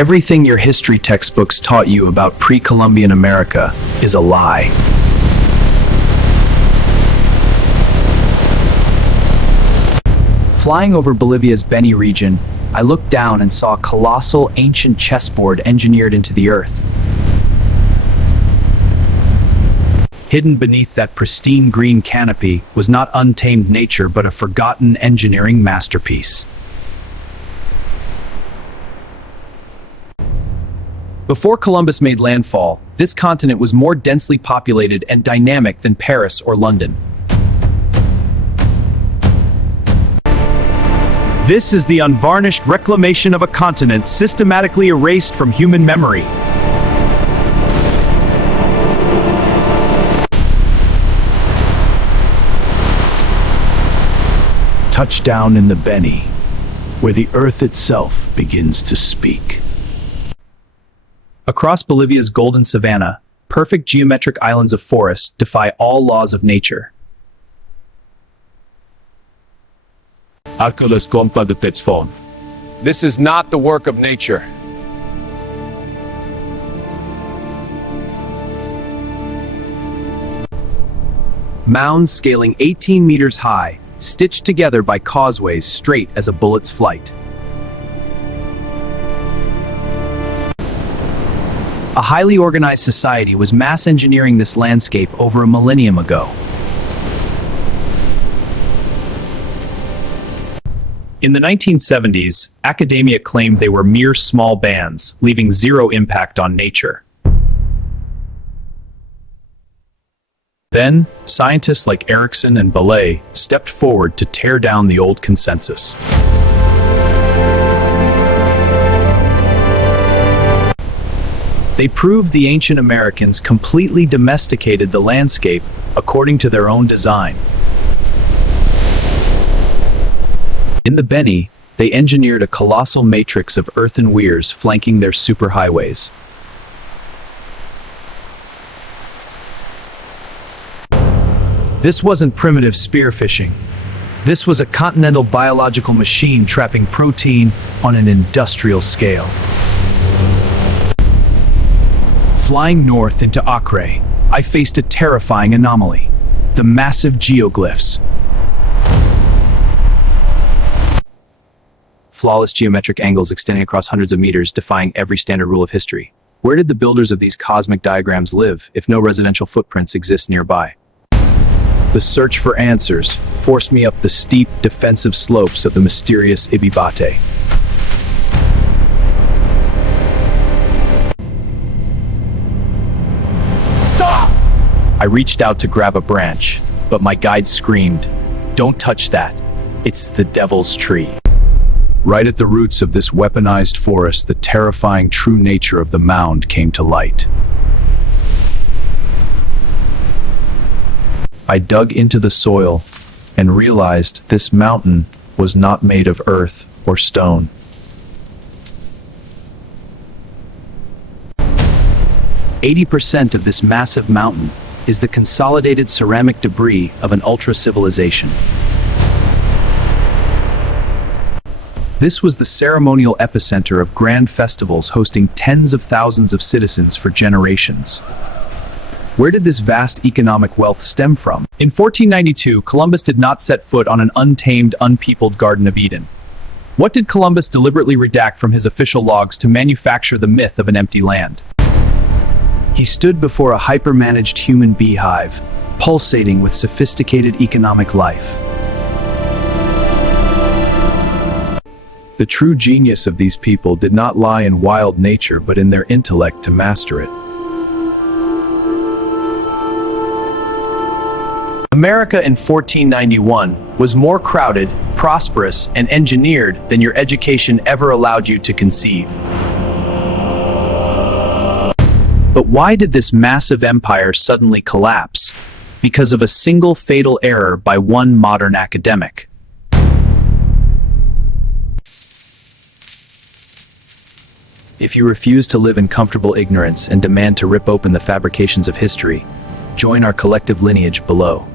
Everything your history textbooks taught you about pre-Columbian America is a lie. Flying over Bolivia's Beni region, I looked down and saw a colossal ancient chessboard engineered into the earth. Hidden beneath that pristine green canopy was not untamed nature but a forgotten engineering masterpiece. Before Columbus made landfall, this continent was more densely populated and dynamic than Paris or London. This is the unvarnished reclamation of a continent systematically erased from human memory. Touchdown in the Beni, where the earth itself begins to speak. Across Bolivia's golden savanna, perfect geometric islands of forest defy all laws of nature. This is not the work of nature. Mounds scaling 18 meters high, stitched together by causeways straight as a bullet's flight. A highly organized society was mass engineering this landscape over a millennium ago. In the 1970s, academia claimed they were mere small bands, leaving zero impact on nature. Then, scientists like Erickson and Belay stepped forward to tear down the old consensus. They proved the ancient Americans completely domesticated the landscape according to their own design. In the Beni, they engineered a colossal matrix of earthen weirs flanking their superhighways. This wasn't primitive spearfishing. This was a continental biological machine trapping protein on an industrial scale. Flying north into Acre, I faced a terrifying anomaly: the massive geoglyphs. Flawless geometric angles extending across hundreds of meters, defying every standard rule of history. Where did the builders of these cosmic diagrams live, if no residential footprints exist nearby? The search for answers forced me up the steep, defensive slopes of the mysterious Ibibate. Stop! I reached out to grab a branch, but my guide screamed, "Don't touch that. It's the devil's tree." Right at the roots of this weaponized forest, the terrifying true nature of the mound came to light. I dug into the soil and realized this mountain was not made of earth or stone. "80% of this massive mountain is the consolidated ceramic debris of an ultra-civilization." This was the ceremonial epicenter of grand festivals hosting tens of thousands of citizens for generations. Where did this vast economic wealth stem from? In 1492, Columbus did not set foot on an untamed, unpeopled Garden of Eden. What did Columbus deliberately redact from his official logs to manufacture the myth of an empty land? He stood before a hyper-managed human beehive, pulsating with sophisticated economic life. The true genius of these people did not lie in wild nature, but in their intellect to master it. America in 1491 was more crowded, prosperous, and engineered than your education ever allowed you to conceive. But why did this massive empire suddenly collapse? Because of a single fatal error by one modern academic. If you refuse to live in comfortable ignorance and demand to rip open the fabrications of history, join our collective lineage below.